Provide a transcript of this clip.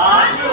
মন